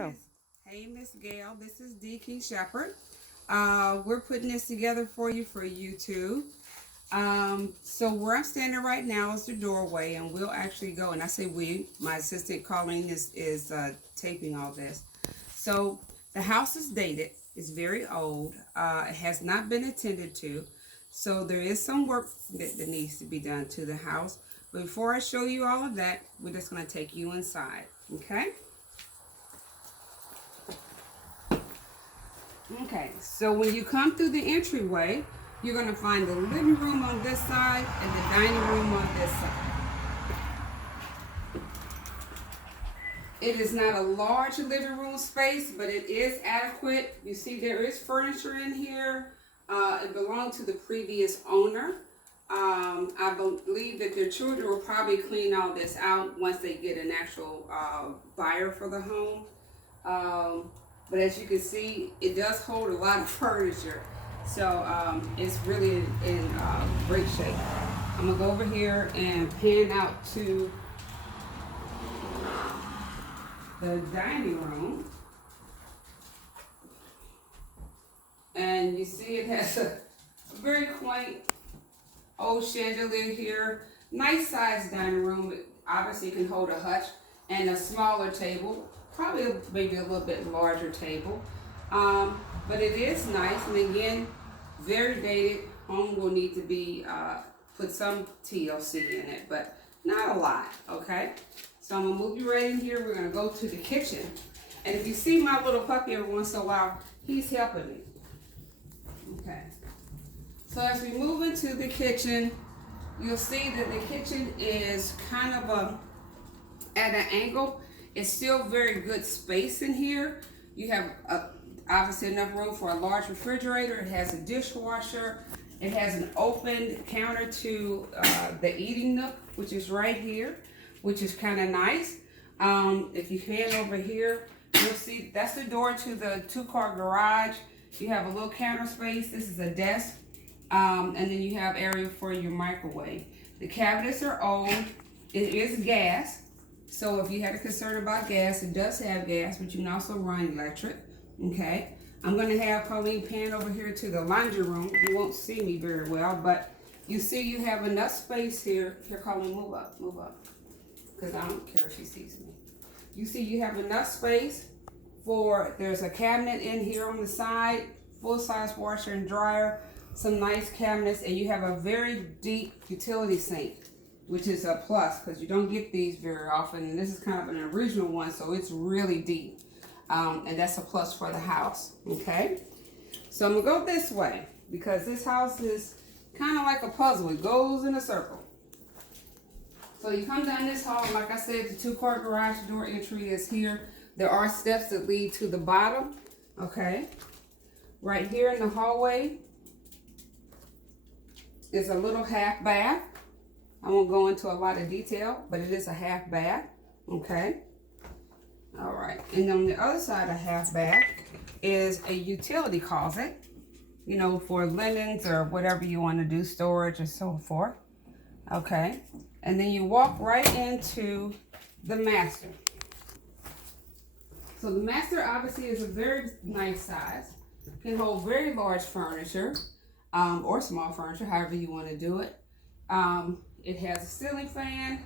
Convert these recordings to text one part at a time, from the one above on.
Oh, Hey, Miss Gail, this is D. Shepherd. We're putting this together for you for YouTube. So where I'm standing right now is the doorway, and we'll actually go. And I say we. My assistant Colleen is taping all this. So the house is dated. It's very old. It has not been attended to. So there is some work that needs to be done to the house. But before I show you all of that, we're just going to take you inside. Okay? Okay, so when you come through the entryway, you're going to find the living room on this side and the dining room on this side. It is not a large living room space, but it is adequate. You see there is furniture in here. It belonged to the previous owner. I believe that their children will probably clean all this out once they get an actual buyer for the home. But as you can see, it does hold a lot of furniture. So it's really in great shape. I'm gonna go over here and pan out to the dining room. And you see it has a very quaint old chandelier here. Nice sized dining room. It obviously can hold a hutch and a smaller table. Probably maybe a little bit larger table. But it is nice, and again, very dated. Home will need to be put some TLC in it, but not a lot, okay? So I'm gonna move you right in here. We're gonna go to the kitchen. And if you see my little puppy every once in a while, he's helping me. Okay. So as we move into the kitchen, you'll see that the kitchen is kind of at an angle. It's still very good space in here. You have obviously enough room for a large refrigerator. It has a dishwasher. It has an open counter to the eating nook, which is right here, which is kind of nice. If you hand over here, you'll see that's the door to the two-car garage. You have a little counter space. This is a desk. And then you have area for your microwave. The cabinets are old. It is gas. So if you had a concern about gas, it does have gas, but you can also run electric. Okay. I'm going to have Colleen pan over here to the laundry room. You won't see me very well, but you see you have enough space here. Here, Colleen, move up, because I don't care if she sees me. You see you have enough space for, there's a cabinet in here on the side, full-size washer and dryer, some nice cabinets, and you have a very deep utility sink, which is a plus because you don't get these very often. And this is kind of an original one, so it's really deep. And that's a plus for the house, okay? So I'm gonna go this way because this house is kind of like a puzzle. It goes in a circle. So you come down this hall, like I said, the two-car garage door entry is here. There are steps that lead to the bottom, okay? Right here in the hallway is a little half bath. I won't go into a lot of detail, but it is a half bath, okay? All right, and on the other side of half bath is a utility closet, you know, for linens or whatever you want to do, storage or so forth, okay? And then you walk right into the master. So the master obviously is a very nice size, can hold very large furniture or small furniture, however you want to do it. It has a ceiling fan.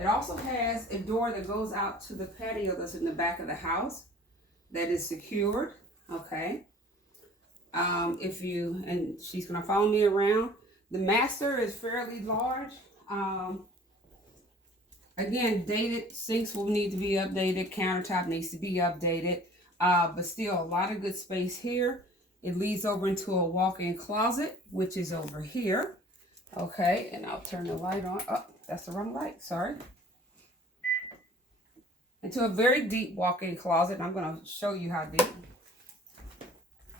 It also has a door that goes out to the patio that's in the back of the house that is secured, okay? And she's gonna follow me around. The master is fairly large. Again, dated sinks will need to be updated. Countertop needs to be updated. But still a lot of good space here. It leads over into a walk-in closet, which is over here. Okay, and I'll turn the light on. Oh, that's the wrong light, sorry. Into a very deep walk-in closet. I'm going to show you how deep.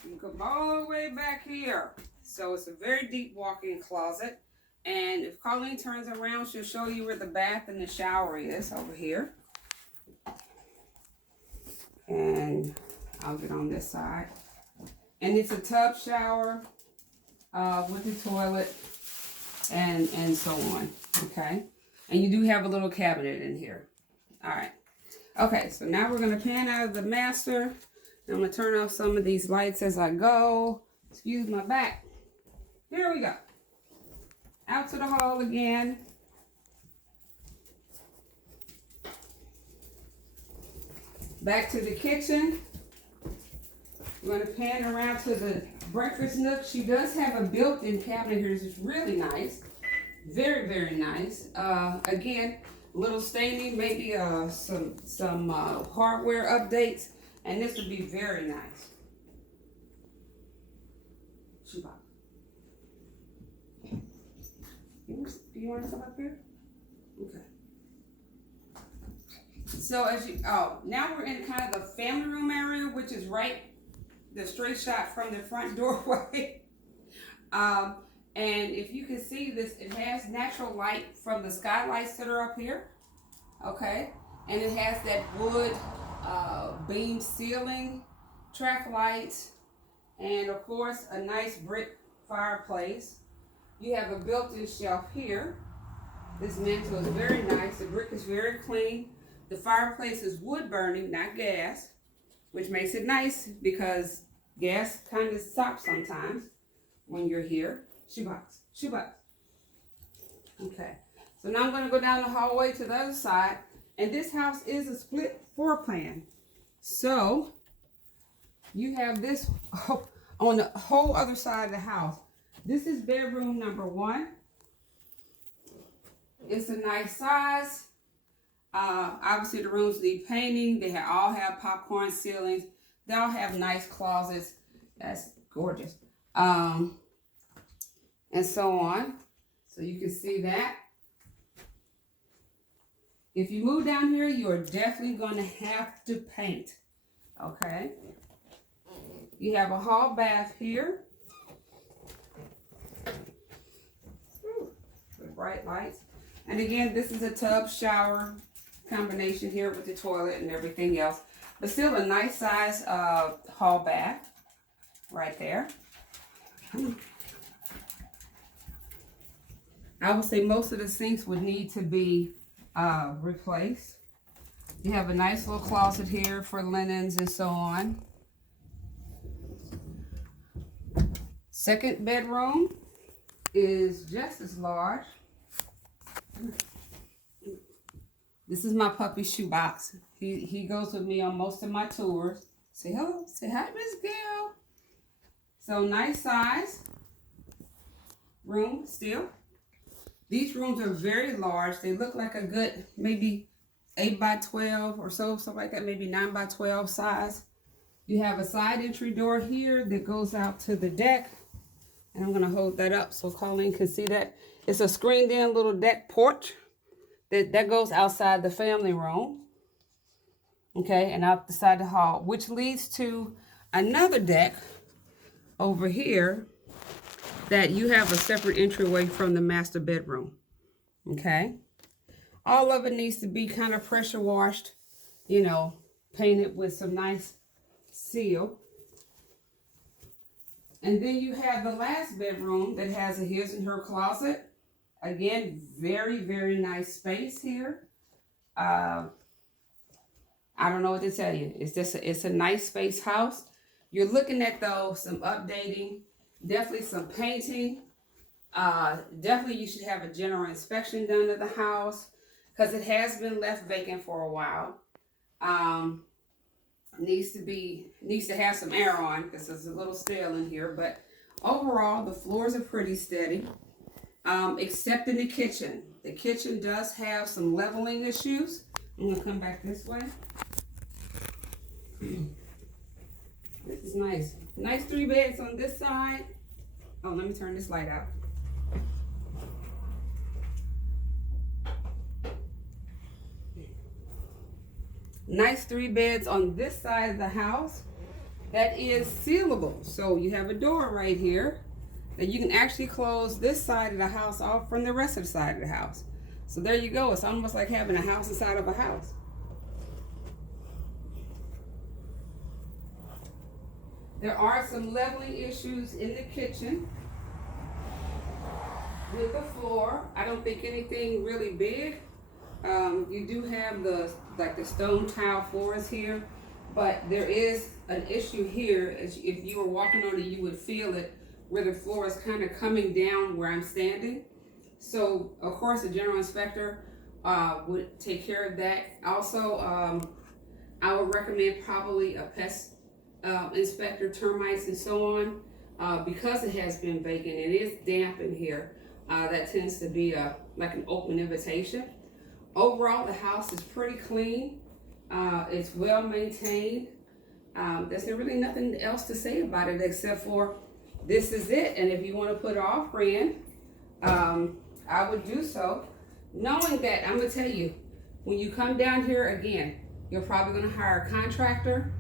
You come all the way back here. So it's a very deep walk-in closet. And if Colleen turns around, she'll show you where the bath and the shower is over here. And I'll get on this side. And it's a tub shower with the toilet and so on, okay? And you do have a little cabinet in here. All right. Okay, so now we're gonna pan out of the master. I'm gonna turn off some of these lights as I go. Excuse my back. Here we go. Out to the hall again. Back to the kitchen. We're gonna pan around to the breakfast nook. She does have a built-in cabinet here. It's really nice. Very, very nice. Again, a little staining, maybe some hardware updates, and this would be very nice. Shoebox. Do you want to come up here? Okay. So now we're in kind of the family room area, which is right, the straight shot from the front doorway. And if you can see this, it has natural light from the skylights that are up here. Okay. And it has that wood beam ceiling, track lights, and of course a nice brick fireplace. You have a built-in shelf here. This mantle is very nice. The brick is very clean. The fireplace is wood burning, not gas, which makes it nice because gas kind of stops sometimes when you're here. Shoebox, shoebox. Okay, so now I'm going to go down the hallway to the other side, and this house is a split floor plan. So you have this on the whole other side of the house. This is bedroom number 1. It's a nice size. Obviously the rooms need painting. They all have popcorn ceilings. They all have nice closets. That's gorgeous. And so on. So you can see that. If you move down here, you are definitely going to have to paint. Okay. You have a hall bath here. With bright lights. And again, this is a tub shower combination here with the toilet and everything else. But still a nice size hall bath right there. I would say most of the sinks would need to be replaced. You have a nice little closet here for linens and so on. Second bedroom is just as large. This is my puppy Shoebox. He goes with me on most of my tours. Say hello, say hi, Miss Gail. So nice size room still. These rooms are very large. They look like a good maybe 8 by 12 or so, something like that, maybe 9 by 12 size. You have a side entry door here that goes out to the deck. And I'm going to hold that up so Colleen can see that. It's a screened in little deck porch that goes outside the family room. Okay, and out the side of the hall, which leads to another deck over here that you have a separate entryway from the master bedroom. Okay. All of it needs to be kind of pressure washed, you know, painted with some nice seal. And then you have the last bedroom that has a his and her closet. Again, very, very nice space here. I don't know what to tell you. It's a nice space house. You're looking at though some updating, definitely some painting. Definitely you should have a general inspection done of the house because it has been left vacant for a while. Needs to have some air on because it's a little stale in here, but overall the floors are pretty steady, except in the kitchen. The kitchen does have some leveling issues. I'm gonna come back this way. This is nice. Nice 3 beds on this side. Oh, let me turn this light out. Nice 3 beds on this side of the house that is sealable. So you have a door right here that you can actually close this side of the house off from the rest of the side of the house. So there you go. It's almost like having a house inside of a house. There are some leveling issues in the kitchen with the floor. I don't think anything really big. You do have the stone tile floors here, but there is an issue here. If you were walking on it, you would feel it where the floor is kind of coming down where I'm standing. So of course the general inspector would take care of that. Also, I would recommend probably a pest inspector, termites and so on, because it has been vacant and it is damp in here. That tends to be like an open invitation. Overall, the house is pretty clean. It's well maintained. There's really nothing else to say about it except for this is it. And if you want to put an offer in, I would do so, knowing that I'm gonna tell you, when you come down here again, you're probably gonna hire a contractor,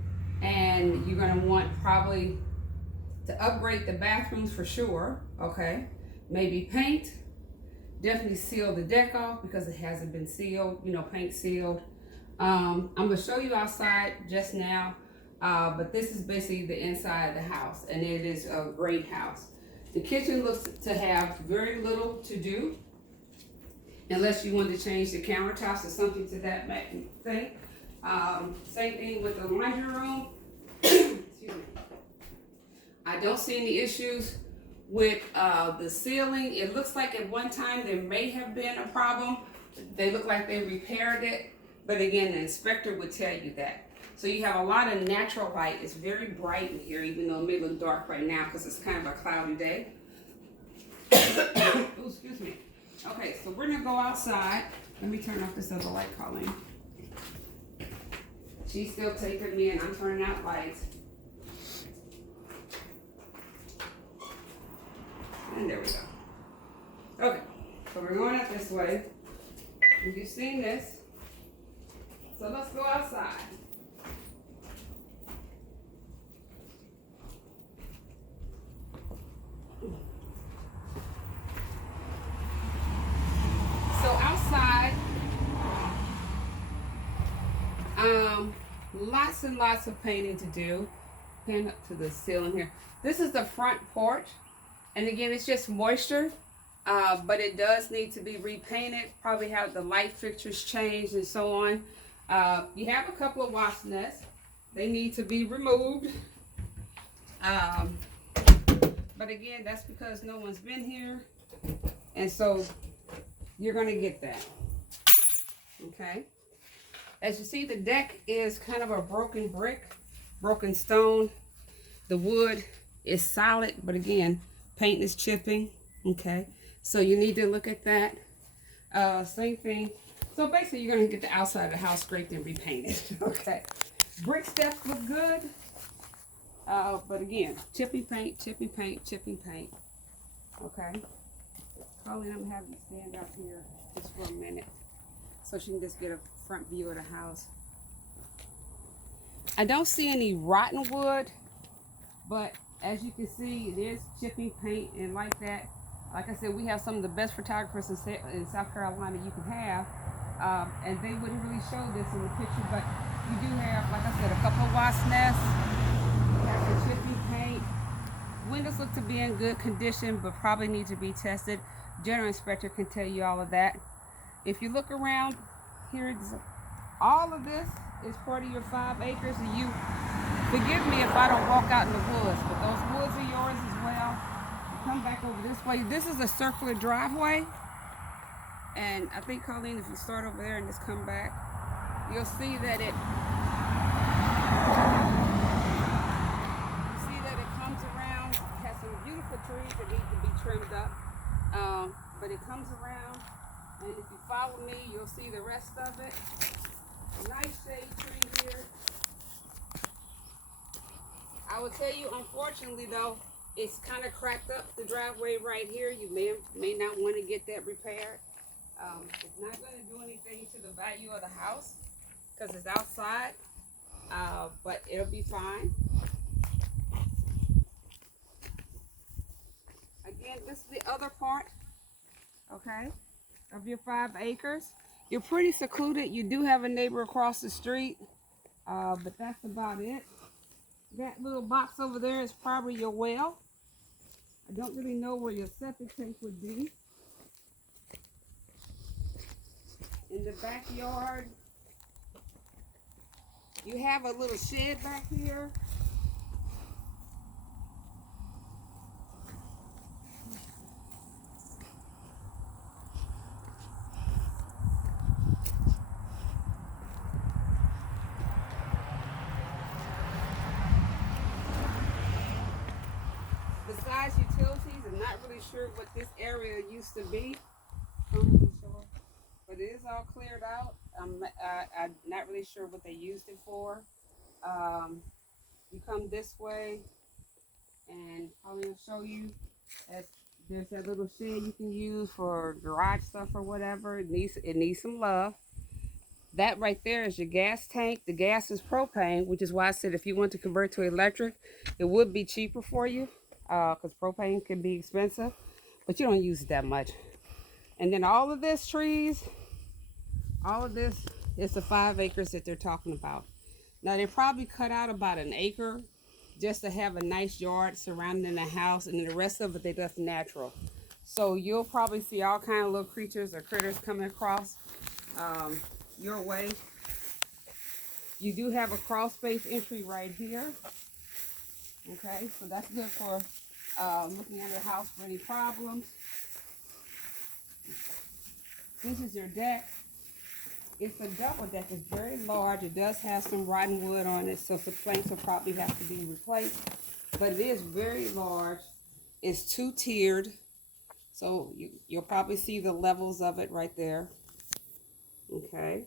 and you're gonna want probably to upgrade the bathrooms for sure. Okay, maybe paint. Definitely seal the deck off because it hasn't been sealed, paint sealed. I'm gonna show you outside just now, but this is basically the inside of the house, and it is a great house. The kitchen looks to have very little to do, unless you want to change the countertops or something to that thing. Same thing with the laundry room. Excuse me. I don't see any issues with the ceiling. It looks like at one time there may have been a problem. They look like they repaired it, but again, the inspector would tell you that. So you have a lot of natural light. It's very bright in here, even though it may look dark right now because it's kind of a cloudy day. Oh, excuse me. Okay, so we're gonna go outside. Let me turn off this other light, Colleen. She's still taking me and I'm turning out lights. And there we go. Okay, so we're going up this way. You've seen this. So let's go outside. So outside, lots and lots of painting to do. Pan up to the ceiling here. This is the front porch. And again, it's just moisture, but it does need to be repainted. Probably have the light fixtures changed and so on. You have a couple of wasp nests. They need to be removed. But again, that's because no one's been here. And so you're going to get that. Okay. As you see, the deck is kind of a broken brick, broken stone. The wood is solid, but again, paint is chipping. Okay. So you need to look at that. Same thing. So basically, you're going to get the outside of the house scraped and repainted. Okay. Brick steps look good. But again, chipping paint, chipping paint, chipping paint. Okay. Colleen, I'm going to have you stand out here just for a minute so she can just get a front view of the house. I don't see any rotten wood, but as you can see, it is chipping paint and like that. Like I said, we have some of the best photographers in South Carolina you can have, and they wouldn't really show this in the picture, but you do have, like I said, a couple of wasp nests. You have the chipping paint. Windows look to be in good condition, but probably need to be tested. General inspector can tell you all of that. If you look around here, all of this is part of your 5 acres, and you forgive me if I don't walk out in the woods, but those woods are yours as well. You come back over this way. This is a circular driveway, and I think, Colleen, if you start over there and just come back, you'll see that it comes around. It has some beautiful trees that need to be trimmed up, but it comes around, and if you follow me, you'll see the rest of it. A nice shade tree here. I will tell you, unfortunately though, it's kind of cracked up the driveway right here. You may not want to get that repaired. It's not going to do anything to the value of the house because it's outside, but it'll be fine. Again, this is the other part, okay, of your 5 acres. You're pretty secluded. You do have a neighbor across the street, but that's about it. That little box over there is probably your well. I don't really know where your septic tank would be. In the backyard, you have a little shed back here. Besides utilities, I'm not really sure what this area used to be. But it is all cleared out. I'm not really sure what they used it for. You come this way, and I'll show you. There's that little shed you can use for garage stuff or whatever. It needs some love. That right there is your gas tank. The gas is propane, which is why I said if you want to convert to electric, it would be cheaper for you, because propane can be expensive, but you don't use it that much. And then all of this trees, all of this is the 5 acres that they're talking about. Now they probably cut out about an acre just to have a nice yard surrounding the house, and then the rest of it they left natural. So you'll probably see all kind of little creatures or critters coming across your way. You do have a crawl space entry right here. Okay, so that's good for looking at the house for any problems. This is your deck. It's a double deck. It's very large. It does have some rotten wood on it, so some planks will probably have to be replaced. But it is very large. It's 2-tiered, so you'll probably see the levels of it right there. Okay.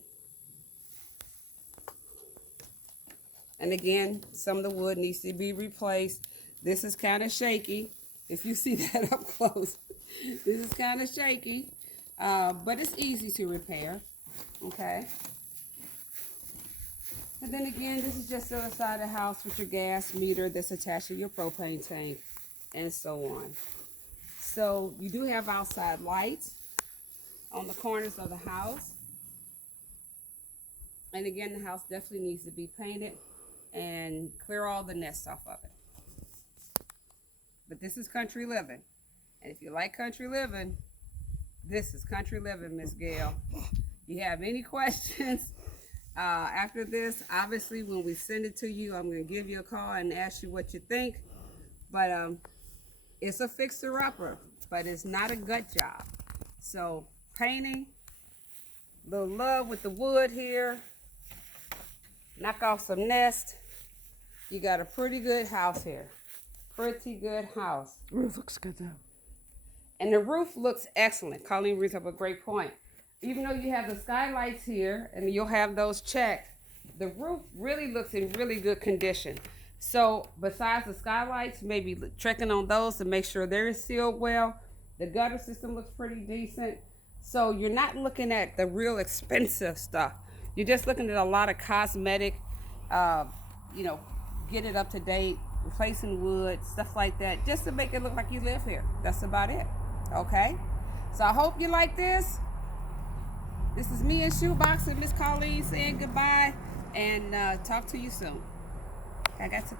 And again, some of the wood needs to be replaced. This is kind of shaky. If you see that up close, this is kind of shaky. But it's easy to repair, okay? And then again, this is just the other side of the house with your gas meter that's attached to your propane tank, and so on. So you do have outside lights on the corners of the house. And again, the house definitely needs to be painted and clear all the nests off of it. But this is country living. And if you like country living, this is country living, Miss Gail. You have any questions after this? Obviously, when we send it to you, I'm going to give you a call and ask you what you think. But it's a fixer-upper, but it's not a gut job. So painting, little love with the wood here, knock off some nests. You got a pretty good house here. Pretty good house. Roof looks good though. And the roof looks excellent. Colleen brings up a great point. Even though you have the skylights here and you'll have those checked, the roof really looks in really good condition. So besides the skylights, maybe checking on those to make sure they're sealed well. The gutter system looks pretty decent. So you're not looking at the real expensive stuff. You're just looking at a lot of cosmetic, get it up to date, replacing wood, stuff like that, just to make it look like you live here. That's about it. Okay, so I hope you like this. This is me in Shoebox and Miss Colleen saying goodbye, and talk to you soon. I got to